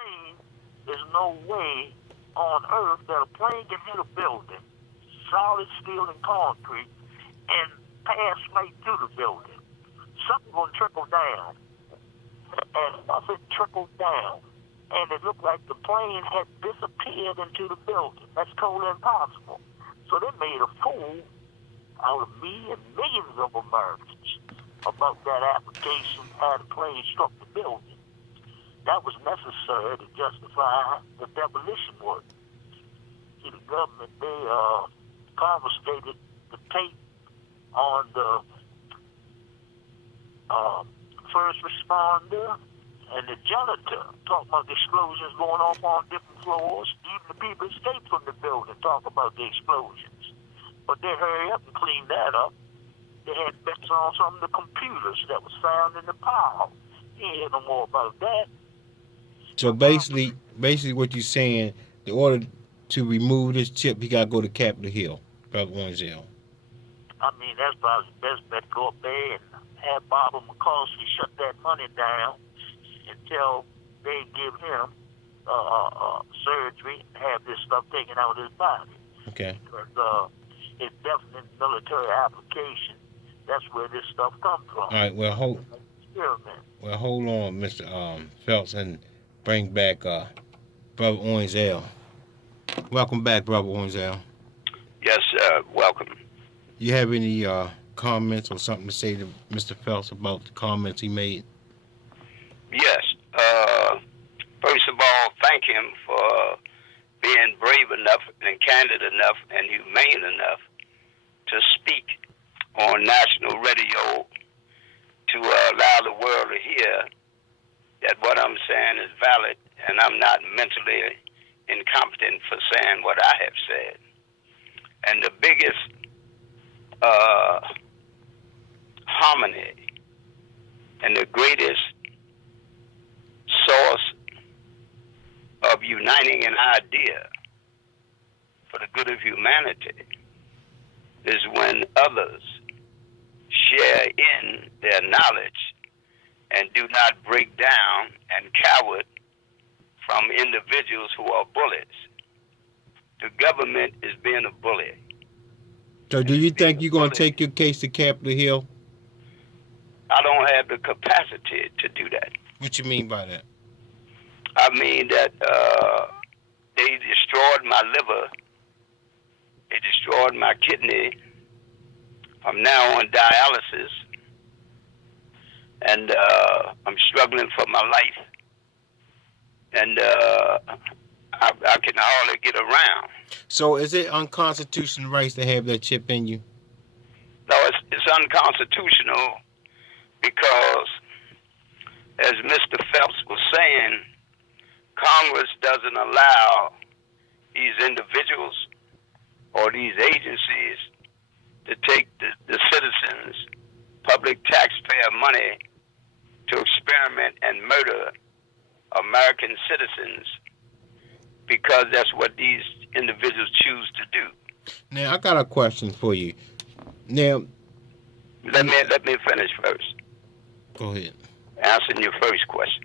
plane, there's no way on earth that a plane can hit a building, solid steel and concrete, and pass right through the building. Something gonna trickle down. And nothing trickled down. And it looked like the plane had disappeared into the building. That's totally impossible. So they made a fool out of me and millions of Americans about that application how the plane struck the building. That was necessary to justify the demolition work. See, the government, they confiscated the tape on the first responder and the janitor, talking about the explosions going off on different floors. Even the people escaped from the building talk about the explosions. But they hurry up and clean that up. They had bits on some of the computers that was found in the pile. You ain't hear no more about that. So basically what you're saying, in order to remove this chip, you got to go to Capitol Hill, Brother Owensville. I mean, that's probably the best bet. Go up there and have Barbara McCarthy shut that money down until they give him surgery and have this stuff taken out of his body. Okay. Because it's definite military application. That's where this stuff comes from. All right. Well, hold on, Mr. Phelps, and bring back Brother Owensville. Welcome back, Brother Owensville. Yes, welcome. You have any comments or something to say to Mr. Phelps about the comments he made? Yes. First of all, thank him for being brave enough and candid enough and humane enough to speak on national radio to allow the world to hear that what I'm saying is valid and I'm not mentally incompetent for saying what I have said. And the biggest harmony and the greatest source of uniting an idea for the good of humanity is when others share in their knowledge and do not break down and coward from individuals who are bullies. The government is being a bully. So do you think you're going to take your case to Capitol Hill? I don't have the capacity to do that. What you mean by that? I mean that they destroyed my liver. They destroyed my kidney. I'm now on dialysis. And I'm struggling for my life. And I can hardly get around. So is it unconstitutional rights to have that chip in you? No, it's unconstitutional because, as Mr. Phelps was saying, Congress doesn't allow these individuals or these agencies to take the citizens' public taxpayer money to experiment and murder American citizens because that's what these individuals choose to do. Now, I got a question for you. Now, let me finish first. Go ahead. Answering your first question.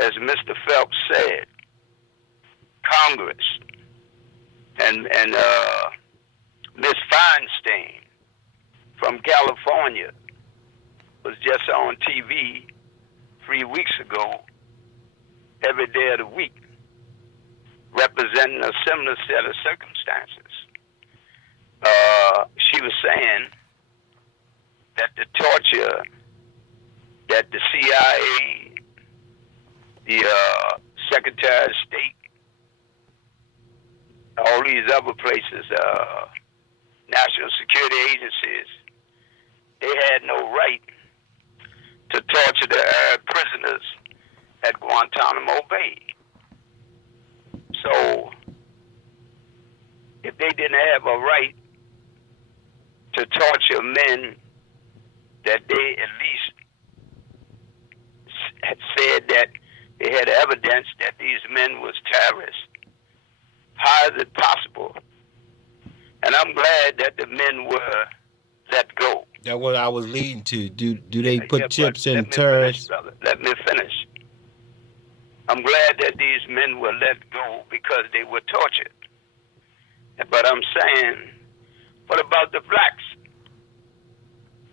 As Mr. Phelps said, Congress and Ms. Feinstein from California was just on TV 3 weeks ago, every day of the week, representing a similar set of circumstances. She was saying that the torture that the CIA, the Secretary of State, all these other places, national security agencies, they had no right to torture the Arab prisoners at Guantanamo Bay. So, if they didn't have a right to torture men that they at least had said that they had evidence that these men was terrorists, how is it possible? And I'm glad that the men were let go. That's what I was leading to. Do they put chips in terrorists? terrorists? Let me finish. I'm glad that these men were let go because they were tortured. But I'm saying, what about the blacks?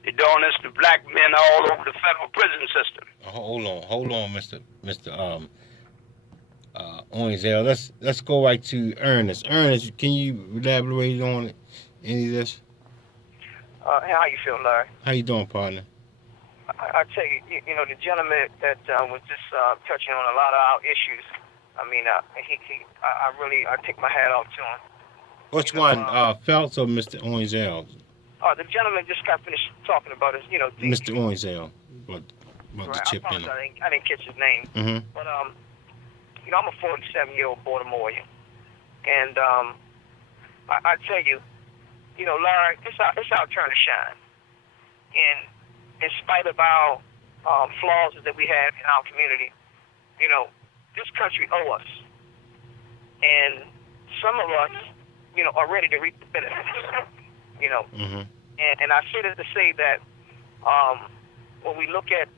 They're doing this to black men all over the federal prison system. Hold on, Mr. Owensdale. Let's go right to Ernest. Ernest, can you elaborate on any of this? Hey, how you feeling, Larry? How you doing, partner? I tell you, the gentleman that was just touching on a lot of our issues. I mean, I take my hat off to him. Which one, Phelps or Mr. Owensdale? The gentleman just got finished talking about his, Mr. Owensdale, about right, the chip in. I didn't catch his name. Mm-hmm. But I'm a 47-year-old Baltimorean, and I tell you, Larry, it's our turn to shine. And in spite of our flaws that we have in our community, this country owes us. And some of us, are ready to reap the benefits. Mm-hmm. And I say that to say that when we look at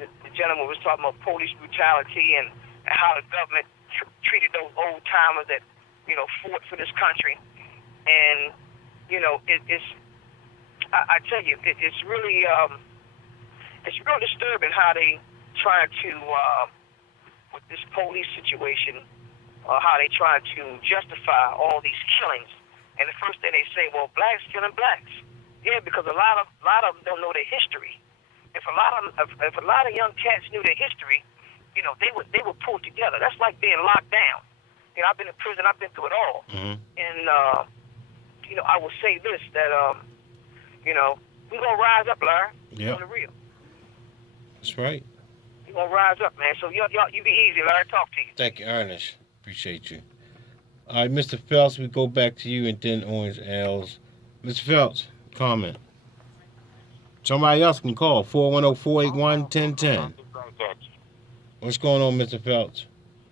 the gentleman was talking about police brutality and how the government treated those old timers that fought for this country, and I tell you, it's really it's real disturbing how they try to with this police situation, how they try to justify all these killings. And the first thing they say, well, blacks killing blacks. Yeah, because a lot of them don't know their history. If a lot of young cats knew their history, they would pull together. That's like being locked down. I've been in prison. I've been through it all. Mm-hmm. And I will say this, that we're gonna rise up, Larry. Yeah. On the real. That's right. We're gonna rise up, man. So you be easy, Larry. Talk to you. Thank you, Ernest. Appreciate you. All right, Mr. Phelps, we go back to you and then Orange L's. Mr. Phelps, comment. Somebody else can call, 410-481-1010. What's going on, Mr. Phelps?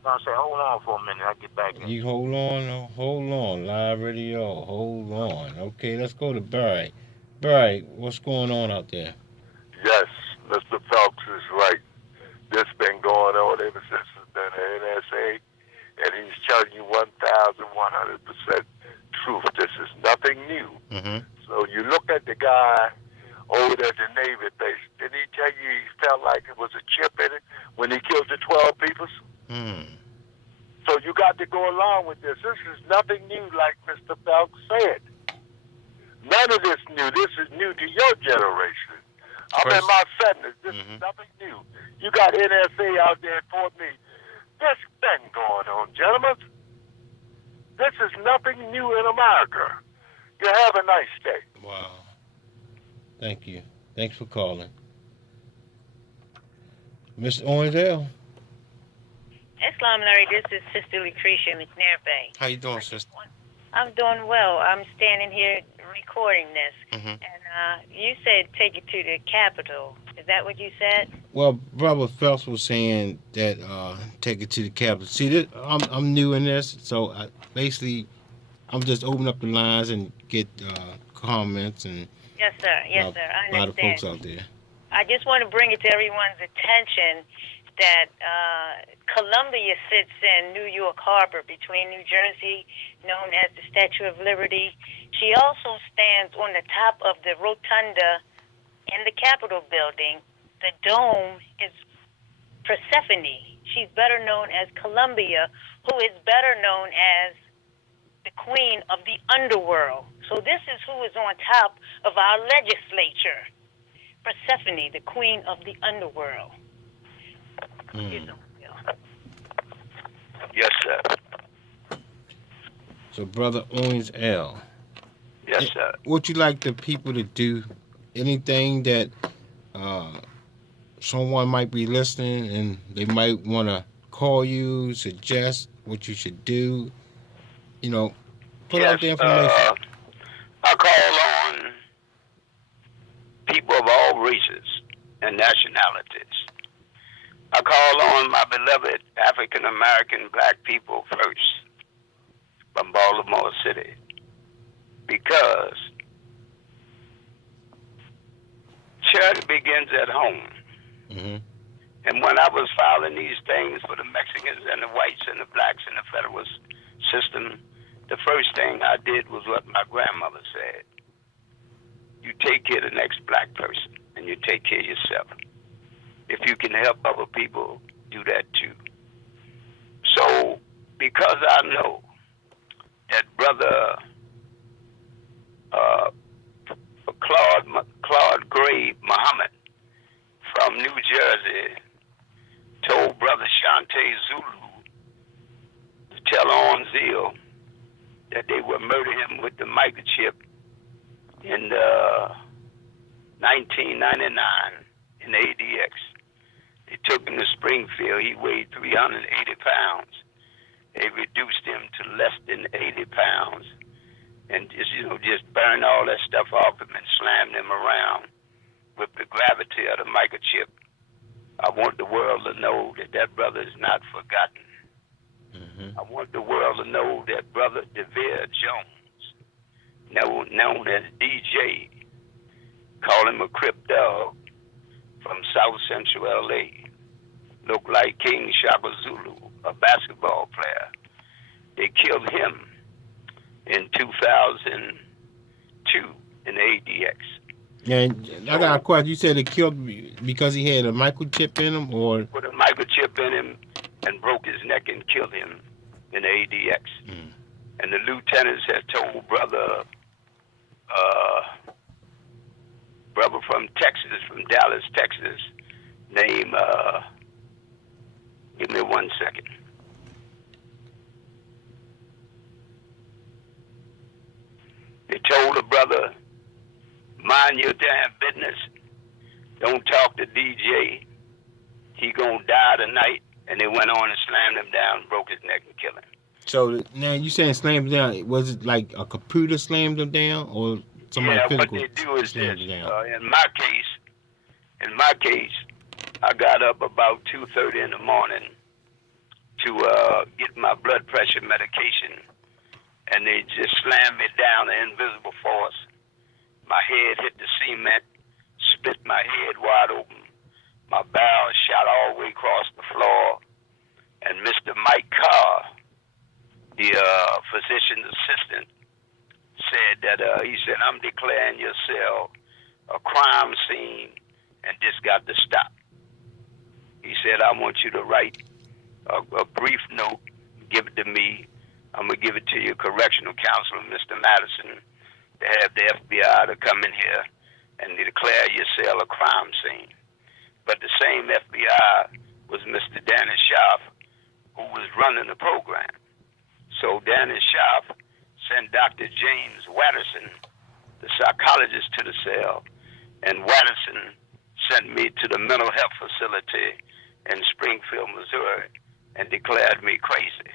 I say, hold on for a minute. I'll get back in. You hold on. Live radio, hold on. Okay, let's go to Barry. Barry, what's going on out there? Yes, Mr. Phelps is right. This been going on ever since it's been an NSA, and he's telling you 1,100% truth. This is nothing new. Mm-hmm. So you look at the guy over at the Navy base. Didn't he tell you he felt like it was a chip in it when he killed the 12 people? So you got to go along with this. This is nothing new, like Mr. Phelps said. None of this new. This is new to your generation. I'm in my 70s. This is nothing new. You got NSA out there in Fort Meade. This been going on, gentlemen. This is nothing new in America. You have a nice day. Wow. Thank you. Thanks for calling. Mr. Owensdale. Islam, Larry, this is Sister Lucretia McNair Bay. How you doing, sister? I'm doing well. I'm standing here recording this. Mm-hmm. And you said take it to the Capitol. Is that what you said? Well, Brother Phelps was saying that take it to the Capitol. See, I'm new in this, so I'm just opening up the lines and get comments and. Yes, sir. Yes, sir. I understand. A lot of folks out there. I just want to bring it to everyone's attention that Columbia sits in New York Harbor between New Jersey, known as the Statue of Liberty. She also stands on the top of the rotunda in the Capitol building. The dome is Persephone. She's better known as Columbia, who is better known as the queen of the underworld. So this is who is on top of our legislature. Persephone, the queen of the underworld. Yes, sir. So, Brother Owens L. Yes, sir. Would you like the people to do anything that someone might be listening and they might want to call you, suggest what you should do? Put out the information. I call on people of all races and nationalities. I call on my beloved African-American black people first from Baltimore City, because charity begins at home. Mm-hmm. And when I was filing these things for the Mexicans and the whites and the blacks in the federal system, the first thing I did was what my grandmother said. You take care of the next black person, and you take care of yourself. If you can help other people, do that too. So, because I know that Brother Claude Gray Muhammad from New Jersey told Brother Shante Zulu to tell On Zeal that they would murder him with the microchip in 1999 in ADX. They took him to Springfield. He weighed 380 pounds. They reduced him to less than 80 pounds and just burned all that stuff off him and slammed him around with the gravity of the microchip. I want the world to know that that brother is not forgotten. Mm-hmm. I want the world to know that Brother DeVere Jones, known as DJ, call him a Crip dog from South Central LA, looked like King Shaka Zulu, a basketball player. They killed him in 2002 in ADX. And I got a question. You said they killed him because he had a microchip in him, or put a microchip in him and broke his neck and killed him in ADX. Mm. And the lieutenants had told brother from Texas, from Dallas, Texas, named give me 1 second. They told the brother, mind your damn business. Don't talk to DJ. He gonna die tonight. And they went on and slammed him down, broke his neck, and killed him. So now you saying slammed him down? Was it like a computer slammed him down, or somebody physical? Yeah, what they do is this. In my case, I got up about 2:30 in the morning to get my blood pressure medication, and they just slammed me down, the invisible force. My head hit the cement, split my head wide open. My bowels shot all the way across the floor. And Mr. Mike Carr, the physician's assistant, said that, he said, I'm declaring your cell a crime scene, and this got to stop. He said, I want you to write a brief note, give it to me. I'm going to give it to your correctional counselor, Mr. Madison, to have the FBI to come in here and declare your cell a crime scene. But the same FBI was Mr. Danny Schaaf, who was running the program. So Danny Schaaf sent Dr. James Watterson, the psychologist, to the cell, and Watterson sent me to the mental health facility in Springfield, Missouri, and declared me crazy.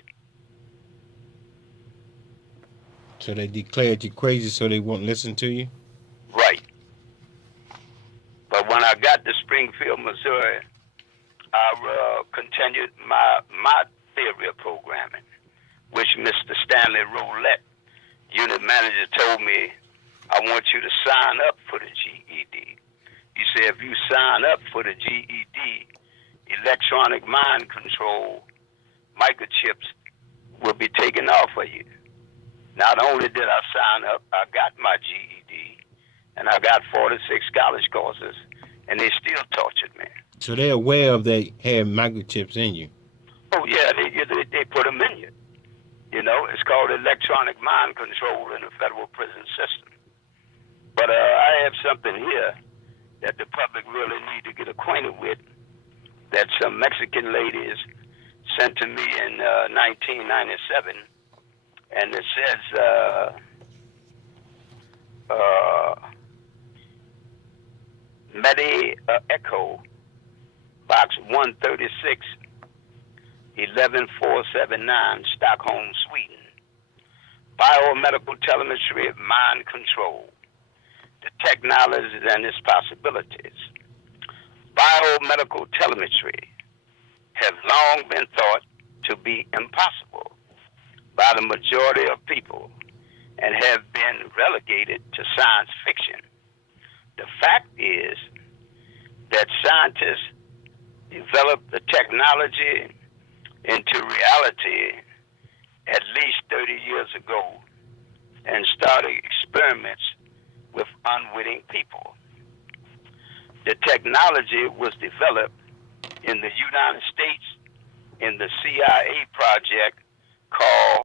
So they declared you crazy so they won't listen to you? Right. But when I got to Springfield, Missouri, I continued my theory of programming, which Mr. Stanley Roulette, unit manager, told me, I want you to sign up for the GED. He said, if you sign up for the GED, electronic mind control microchips will be taken off of you. Not only did I sign up, I got my GED, and I got 46 college courses, and they still tortured me. So they're aware of they have microchips in you? Oh, yeah, they put them in you. You know, it's called electronic mind control in the federal prison system. But I have something here that the public really need to get acquainted with, that some Mexican ladies sent to me in 1997, and it says, Medi Echo, Box 136, 11479, Stockholm, Sweden. Biomedical telemetry of mind control, the technologies and its possibilities. Biomedical telemetry have long been thought to be impossible by the majority of people and have been relegated to science fiction. The fact is that scientists, developed the technology into reality at least 30 years ago and started experiments with unwitting people. The technology was developed in the United States in the CIA project called